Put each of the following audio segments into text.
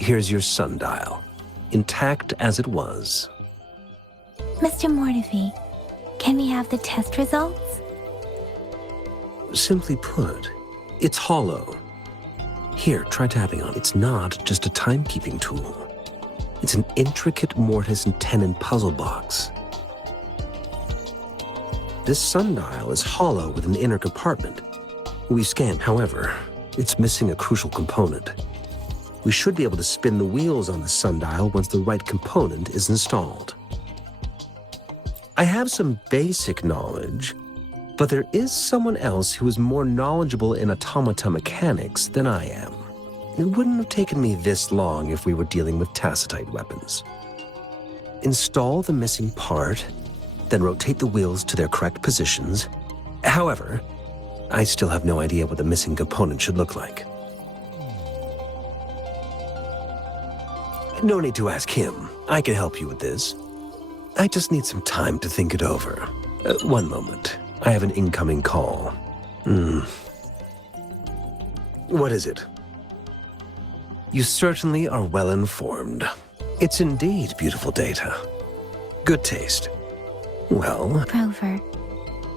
Here's your sundial, intact as it was. Mr. Mortefi, can we have the test results? Simply put, it's hollow. Here, try tapping on it. It's not just a timekeeping tool. It's an intricate mortise and tenon puzzle box. This sundial is hollow with an inner compartment. We scanned, however, it's missing a crucial component. We should be able to spin the wheels on the sundial once the right component is installed. I have some basic knowledge, but there is someone else who is more knowledgeable in automata mechanics than I am. It wouldn't have taken me this long if we were dealing with tacitite weapons. Install the missing part, then rotate the wheels to their correct positions. However, I still have no idea what the missing component should look like. No need to ask him. I can help you with this. I just need some time to think it over. One moment. I have an incoming call. What is it? You certainly are well informed. It's indeed beautiful data. Good taste. Well... Rover,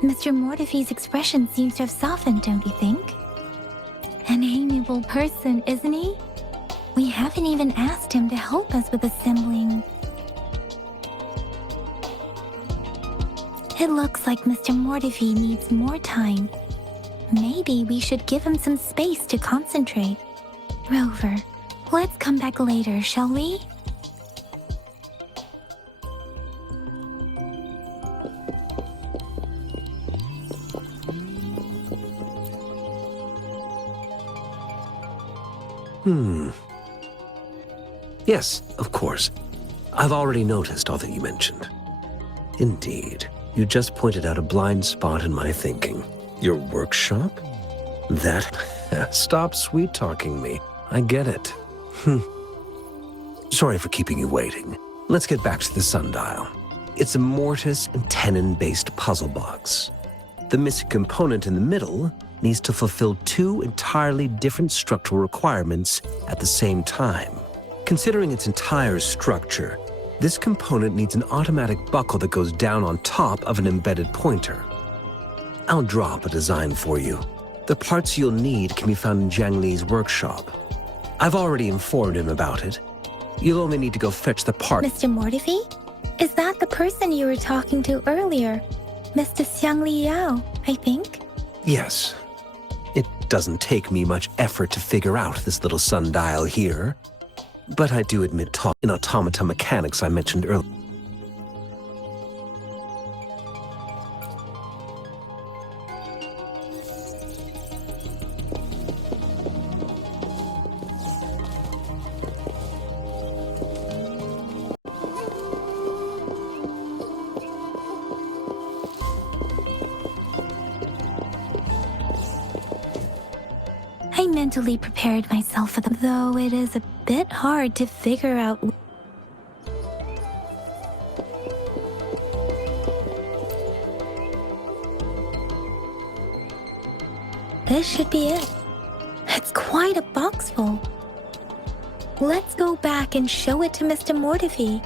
Mr. Mortefi's expression seems to have softened, don't you think? An amiable person, isn't he? We haven't even asked him to help us with assembling. It looks like Mr. Mortefi needs more time. Maybe we should give him some space to concentrate. Rover, let's come back later, shall we? Yes, of course. I've already noticed all that you mentioned. Indeed, you just pointed out a blind spot in my thinking. Your workshop? That? Stop sweet-talking me. I get it. Sorry for keeping you waiting. Let's get back to the sundial. It's a mortise and tenon-based puzzle box. The missing component in the middle needs to fulfill two entirely different structural requirements at the same time. Considering its entire structure, this component needs an automatic buckle that goes down on top of an embedded pointer. I'll drop a design for you. The parts you'll need can be found in Jiang Li's workshop. I've already informed him about it. You'll only need to go fetch the part. Mr. Mortefi? Is that the person you were talking to earlier? Mr. Xiang Liao, I think? Yes. It doesn't take me much effort to figure out this little sundial here. But I do admit in automata mechanics I mentioned earlier. I mentally prepared myself for them, though it is a bit hard to figure out. This should be it. It's quite a box full. Let's go back and show it to Mr. Mortefi.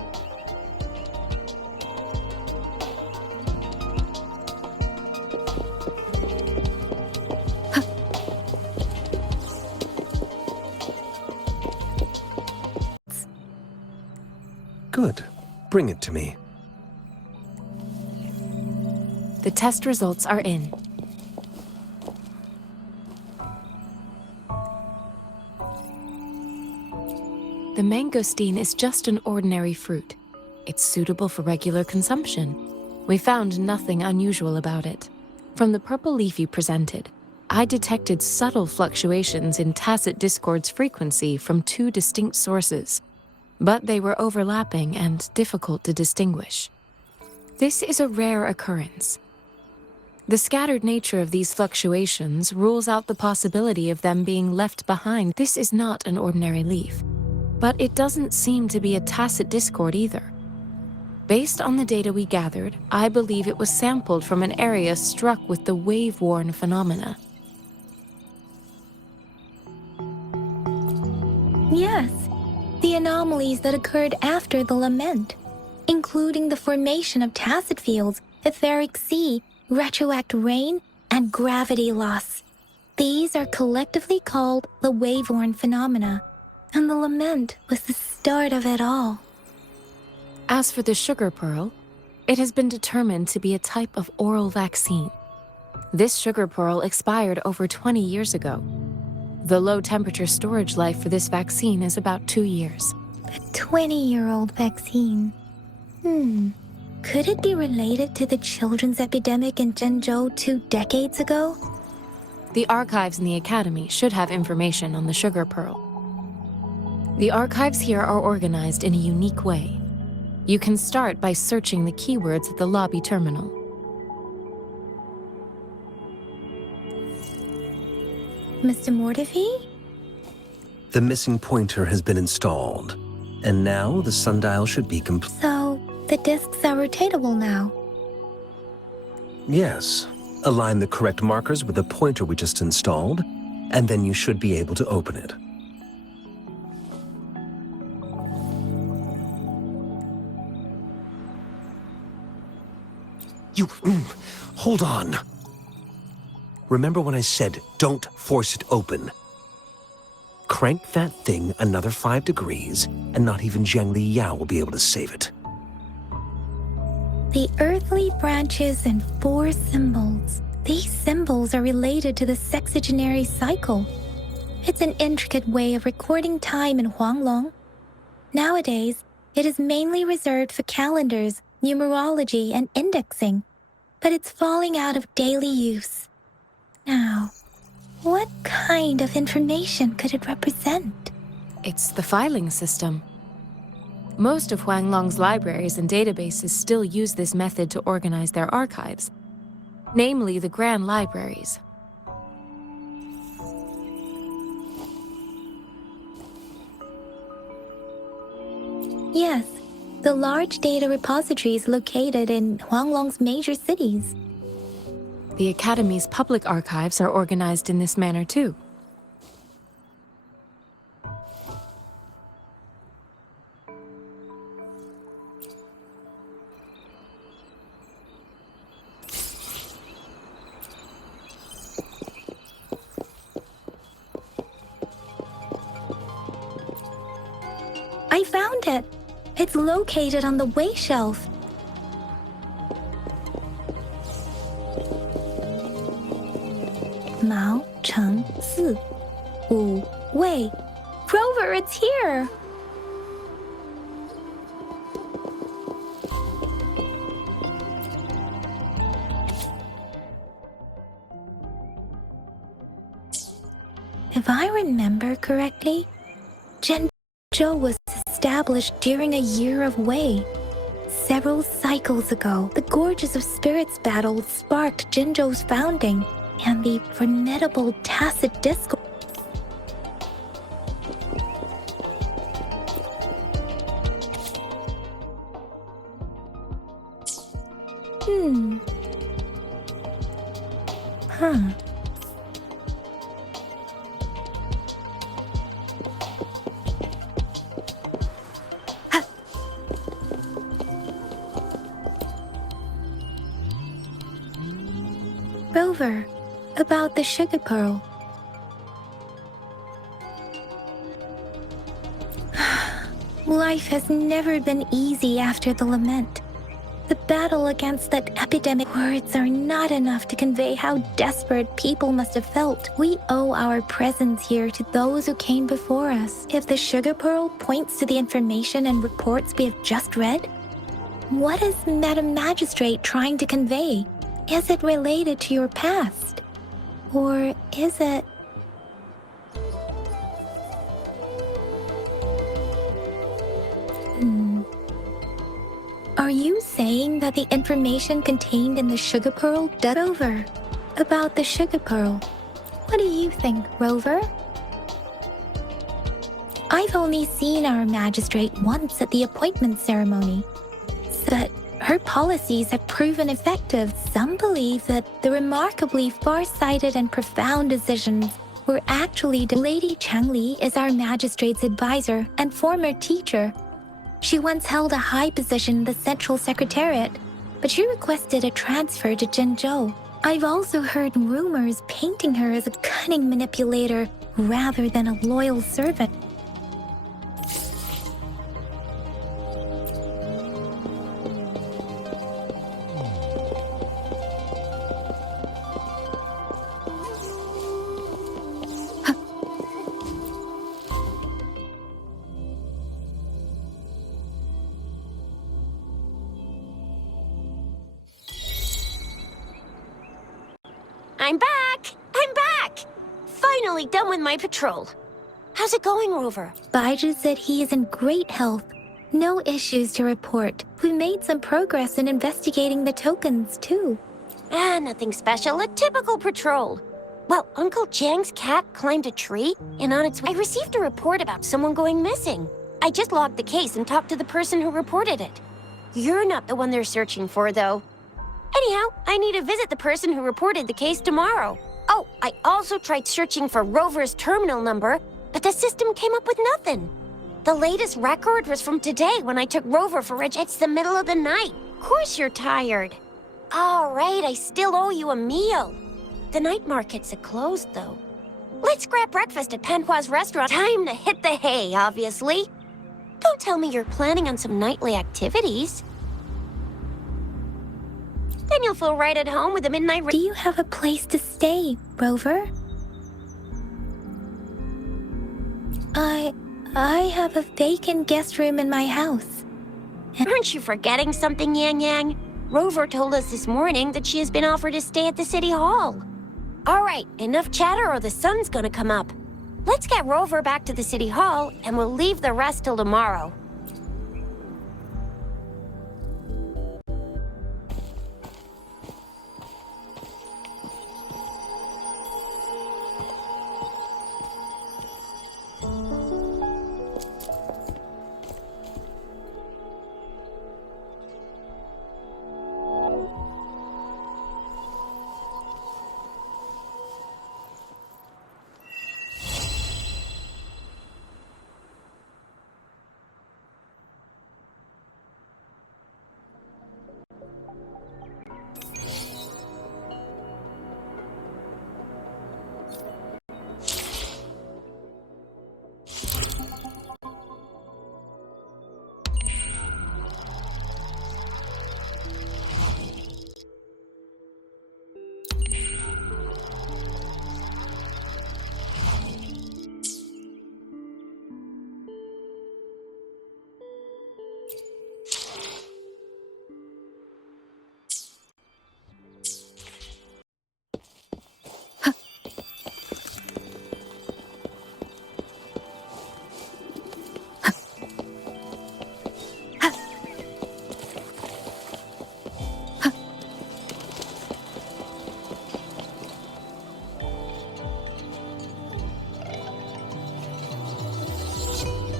Good. Bring it to me. The test results are in. The mangosteen is just an ordinary fruit. It's suitable for regular consumption. We found nothing unusual about it. From the purple leaf you presented, I detected subtle fluctuations in tacit discord's frequency from two distinct sources, but they were overlapping and difficult to distinguish. This is a rare occurrence. The scattered nature of these fluctuations rules out the possibility of them being left behind. This is not an ordinary leaf, but it doesn't seem to be a tacit discord either. Based on the data we gathered, I believe it was sampled from an area struck with the wave-worn phenomena. Yes, the anomalies that occurred after the lament, including the formation of tacit fields, etheric sea, retroact rain, and gravity loss. These are collectively called the Waveworn phenomena, and the lament was the start of it all. As for the sugar pearl, it has been determined to be a type of oral vaccine. This sugar pearl expired over 20 years ago. The low-temperature storage life for this vaccine is about 2 years. A 20-year-old vaccine. Could it be related to the children's epidemic in Zhenzhou 2 decades ago? The archives in the Academy should have information on the sugar pearl. The archives here are organized in a unique way. You can start by searching the keywords at the lobby terminal. Mr. Mortefi? The missing pointer has been installed, and now the sundial should be complete. So, the discs are rotatable now. Yes. Align the correct markers with the pointer we just installed, and then you should be able to open it. Hold on. Remember when I said, don't force it open? Crank that thing another 5 degrees, and not even Zhang Li Yao will be able to save it. The earthly branches and 4 symbols. These symbols are related to the sexagenary cycle. It's an intricate way of recording time in Huanglong. Nowadays, it is mainly reserved for calendars, numerology, and indexing, but it's falling out of daily use. Now, what kind of information could it represent? It's the filing system. Most of Huanglong's libraries and databases still use this method to organize their archives, namely the Grand Libraries. Yes, the large data repositories located in Huanglong's major cities. The Academy's public archives are organized in this manner too. I found it! It's located on the way shelf. Mao Cheng Si Wu Wei. Rover, it's here! If I remember correctly, Zhenzhou was established during a year of Wei. Several cycles ago, the Gorges of Spirits battle sparked Zhenzhou's founding, and the formidable tacit discourse. Rover, about the sugar pearl. Life has never been easy after the lament. The battle against that epidemic. Words are not enough to convey how desperate people must have felt. We owe our presence here to those who came before us. If the sugar pearl points to the information and reports we have just read, what is Madam Magistrate trying to convey? Is it related to your past? Or is it... Are you saying that the information contained in the sugar pearl does over? About the sugar pearl. What do you think, Rover? I've only seen our magistrate once at the appointment ceremony, but her policies have proven effective. Some believe that the remarkably far-sighted and profound decisions We're actually Lady Changli is our magistrate's advisor and former teacher. She once held a high position in the Central Secretariat, but she requested a transfer to Zhengzhou. I've also heard rumors painting her as a cunning manipulator rather than a loyal servant. I'm back! I'm back! Finally done with my patrol. How's it going, Rover? Baiju said he is in great health. No issues to report. We made some progress in investigating the tokens, too. Nothing special. A typical patrol. Well, Uncle Jiang's cat climbed a tree, and on its way, I received a report about someone going missing. I just logged the case and talked to the person who reported it. You're not the one they're searching for, though. Anyhow, I need to visit the person who reported the case tomorrow. Oh, I also tried searching for Rover's terminal number, but the system came up with nothing. The latest record was from today when I took Rover for it's the middle of the night. Of course you're tired. All right, I still owe you a meal. The night markets are closed, though. Let's grab breakfast at Panhua's restaurant. Time to hit the hay, obviously. Don't tell me you're planning on some nightly activities. Then you'll feel right at home with the midnight... Do you have a place to stay, Rover? I have a vacant guest room in my house. Aren't you forgetting something, Yang Yang? Rover told us this morning that she has been offered a stay at the City Hall. All right, enough chatter or the sun's gonna come up. Let's get Rover back to the City Hall, and we'll leave the rest till tomorrow.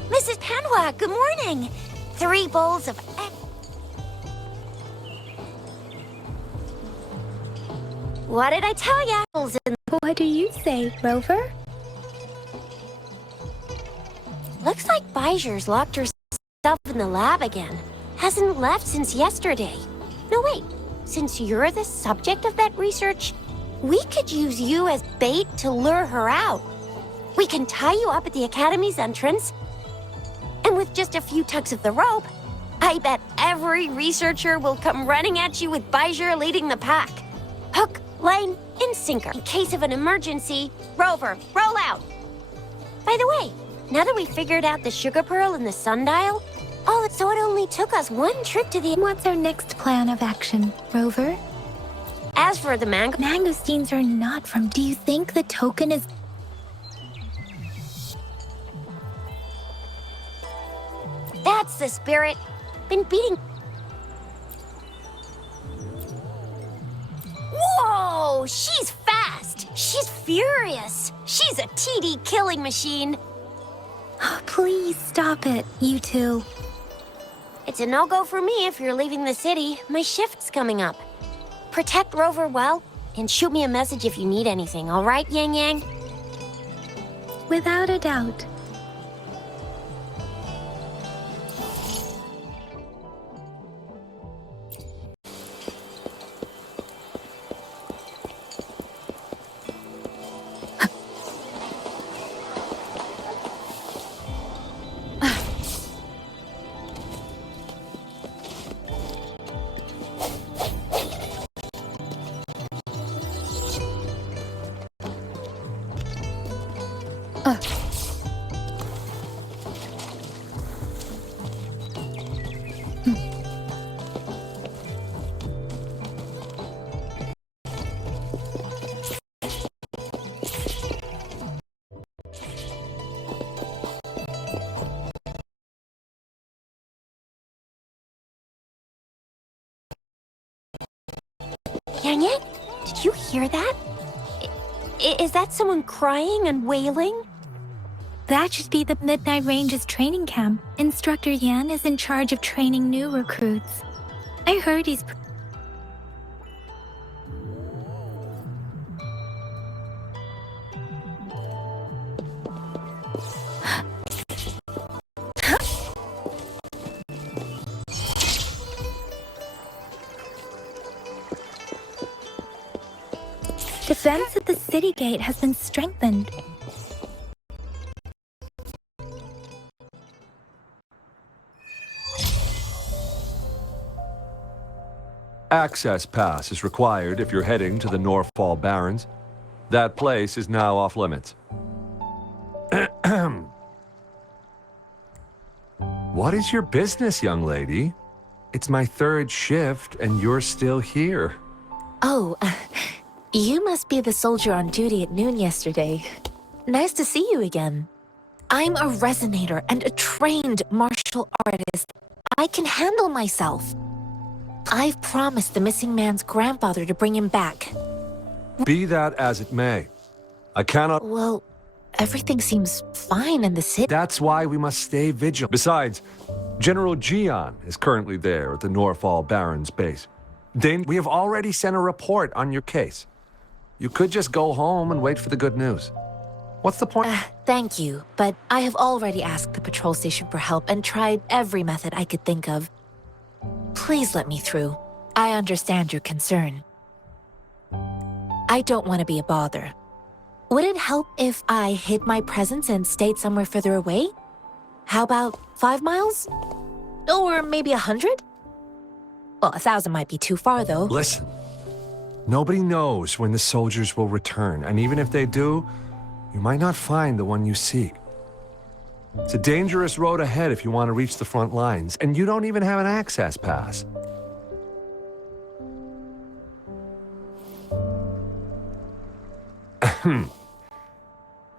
Mrs. Panhua, good morning. 3 bowls of egg. What did I tell ya? What do you say, Rover? Looks like Baiju's locked herself in the lab again. Hasn't left since yesterday. No, wait. Since you're the subject of that research, we could use you as bait to lure her out. We can tie you up at the Academy's entrance, and with just a few tugs of the rope, I bet every researcher will come running at you with Baiju leading the pack. Hook, line, and sinker. In case of an emergency, Rover, roll out. By the way, now that we figured out the sugar pearl and the sundial, so it only took us 1 trip to the... What's our next plan of action, Rover? As for the Mangosteens are not from... Do you think the token is... That's the spirit. Been beating... Whoa! She's fast! She's furious! She's a TD killing machine! Oh, please stop it, you two. It's a no-go for me if you're leaving the city. My shift's coming up. Protect Rover well, and shoot me a message if you need anything, all right, Yang Yang? Without a doubt. Yang Yang, did you hear that? Is that someone crying and wailing? That should be the Midnight Range's training camp. Instructor Yan is in charge of training new recruits. I heard he's... Defense at the city gate has been strengthened. Access pass is required if you're heading to the Northfall Barrens. That place is now off limits. What is your business, young lady? It's my third shift and you're still here. Oh, you must be the soldier on duty at noon yesterday. Nice to see you again. I'm a resonator and a trained martial artist. I can handle myself. I've promised the missing man's grandfather to bring him back. Be that as it may, I cannot... Well, everything seems fine in the city. That's why we must stay vigilant. Besides, General Jian is currently there at the Northfall Barrens base. We have already sent a report on your case. You could just go home and wait for the good news. What's the point? Thank you, but I have already asked the patrol station for help and tried every method I could think of. Please let me through. I understand your concern. I don't want to be a bother. Would it help if I hid my presence and stayed somewhere further away? How about 5 miles? Or maybe 100? Well, 1,000 might be too far, though. Listen, nobody knows when the soldiers will return, and even if they do, you might not find the one you seek. It's a dangerous road ahead if you want to reach the front lines, and you don't even have an access pass.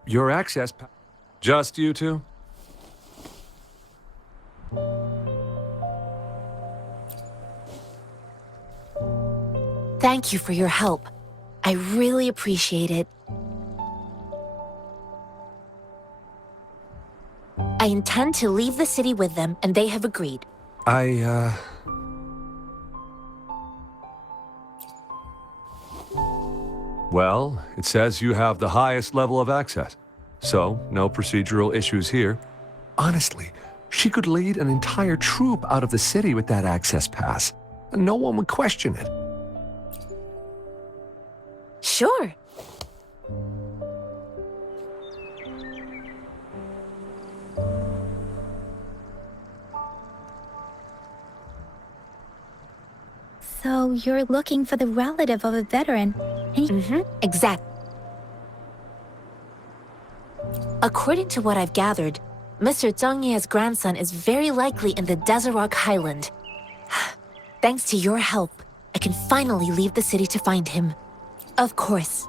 Your access pass... Just you two? Thank you for your help. I really appreciate it. I intend to leave the city with them, and they have agreed. Well, it says you have the highest level of access. So, no procedural issues here. Honestly, she could lead an entire troop out of the city with that access pass. And no one would question it. Sure. So you're looking for the relative of a veteran, and Exactly. According to what I've gathered, Mr. Zhang Ye's grandson is very likely in the Desert Highland. Thanks to your help, I can finally leave the city to find him. Of course.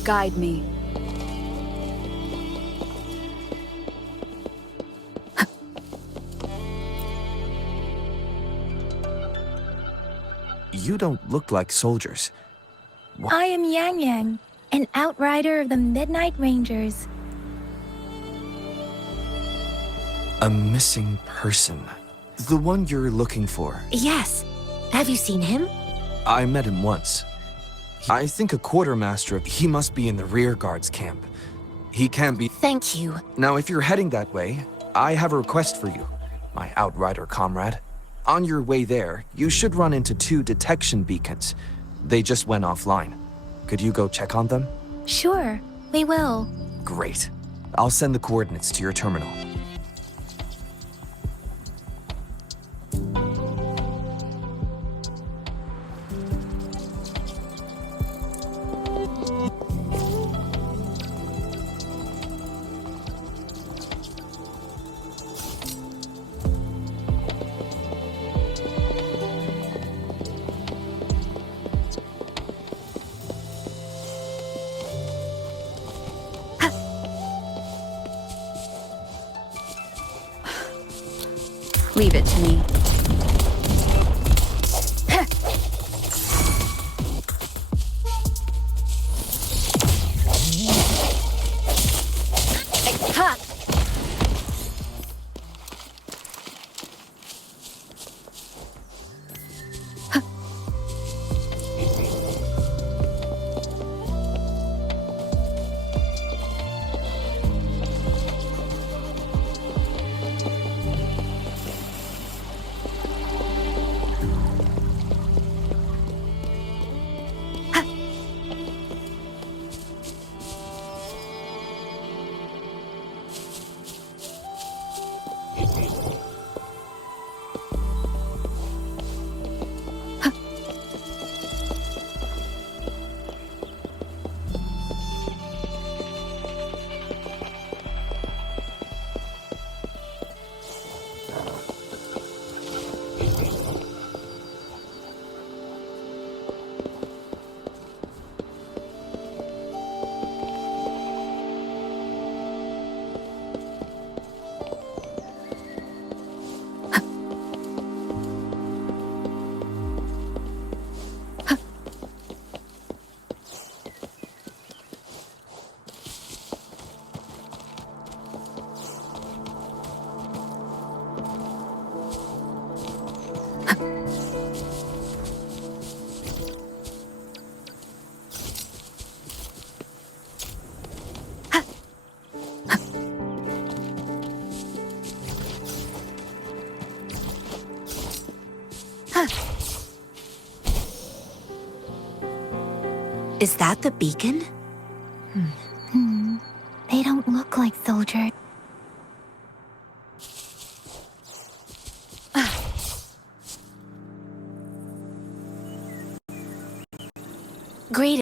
and guide me. You don't look like soldiers. I am Yang Yang, an outrider of the Midnight Rangers. A missing person. The one you're looking for. Yes. Have you seen him? I met him once. I think a quartermaster. He must be in the rear guards camp. He can't be. Thank you. Now, if you're heading that way, I have a request for you, my outrider comrade. On your way there, you should run into 2 detection beacons. They just went offline. Could you go check on them? Sure, we will. Great. I'll send the coordinates to your terminal. Leave it to me. Ha! Is that the beacon? They don't look like soldiers. Great.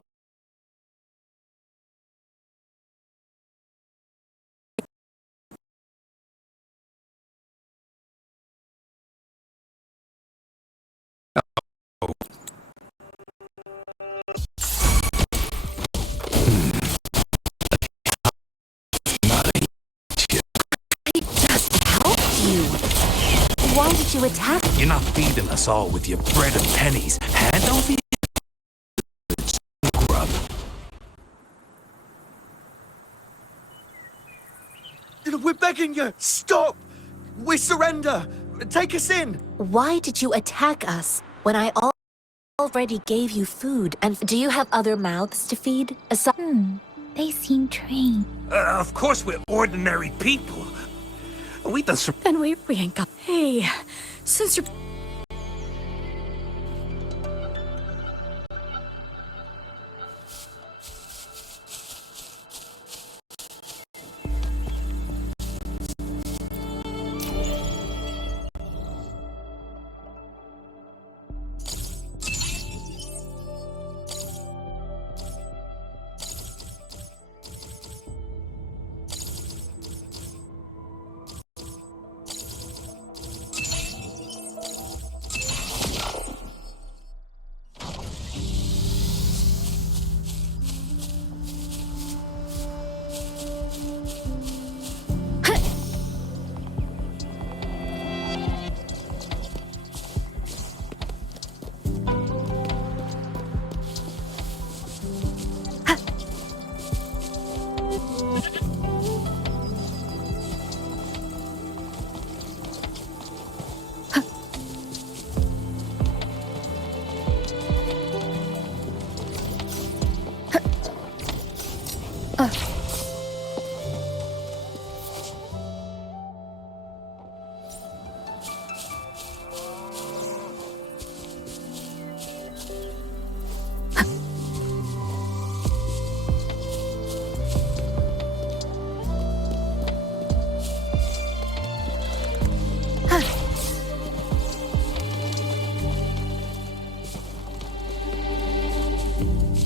I just helped you. Why did you attack? You're not feeding us all with your bread and pennies. Hand over your grub. We're begging you! Stop! We surrender! Take us in! Why did you attack us when I already gave you food? And do you have other mouths to feed? They seem trained. Of course we're ordinary people. We done some... Then we ain't got... Hey, since you're...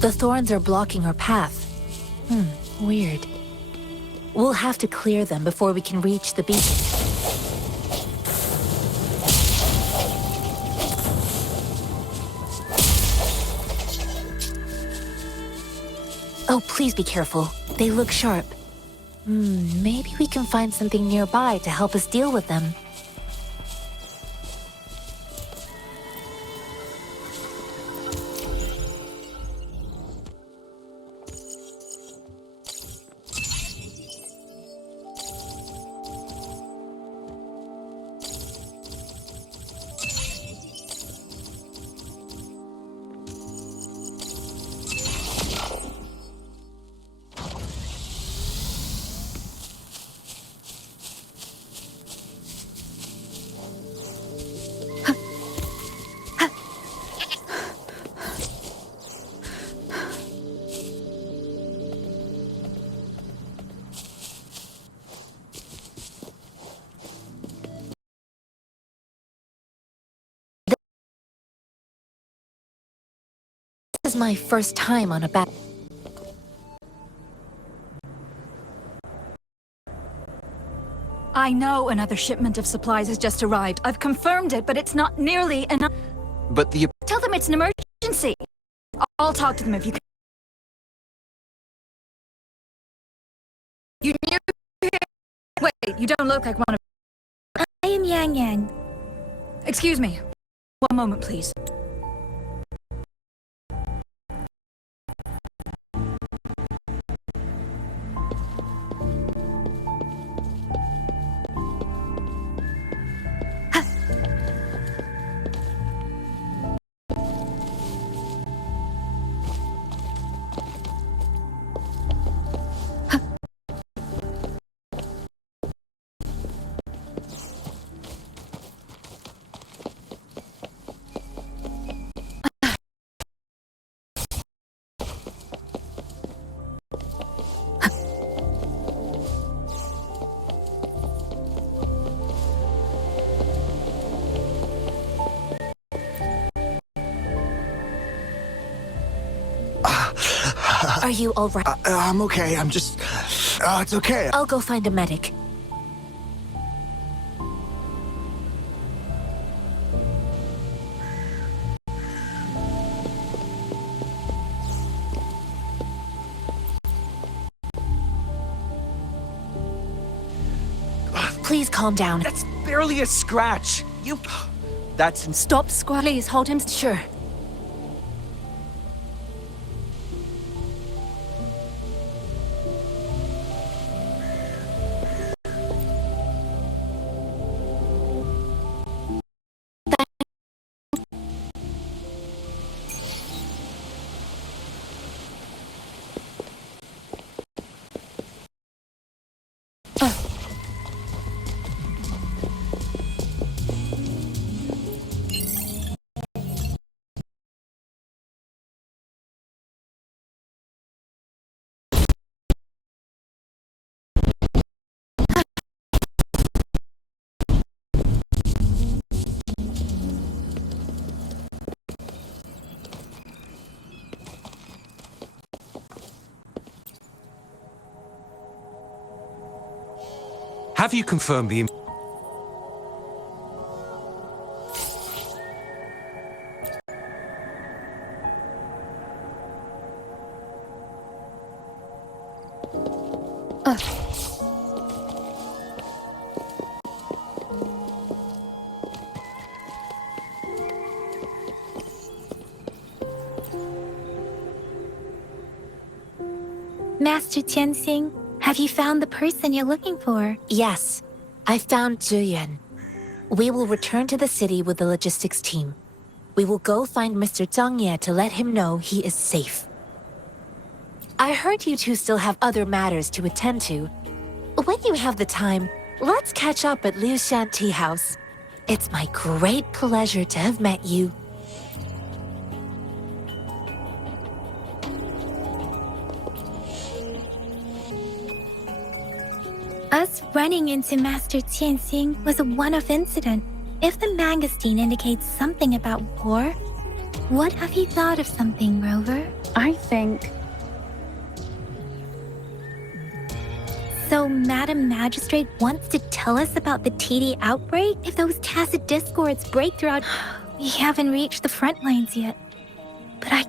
The thorns are blocking our path. Weird. We'll have to clear them before we can reach the beacon. Oh, please be careful. They look sharp. Maybe we can find something nearby to help us deal with them. This is my first time on a bat. I know another shipment of supplies has just arrived. I've confirmed it, but it's not nearly enough. But the... Tell them it's an emergency. I'll talk to them if you can. You new here? Wait, you don't look like one of... I am Yang Yang. Excuse me. One moment, please. Are you all right? I'm okay. I'm just... it's okay. I'll go find a medic. Please calm down. That's barely a scratch. You... That's... Stop, squad. Please, hold him. Sure. Have you confirmed the... Master Tianxing, have you found the person you're looking for? Yes, I found Zhuyan. We will return to the city with the logistics team. We will go find Mr. Zhang Ye to let him know he is safe. I heard you two still have other matters to attend to. When you have the time, let's catch up at Liu Shan Tea House. It's my great pleasure to have met you. Us running into Master Tianxing was a one-off incident. If the Mangosteen indicates something about war, What have you thought of something, Rover? I think... So, Madam Magistrate wants to tell us about the TD outbreak? If those tacit discords break throughout... We haven't reached the front lines yet. But I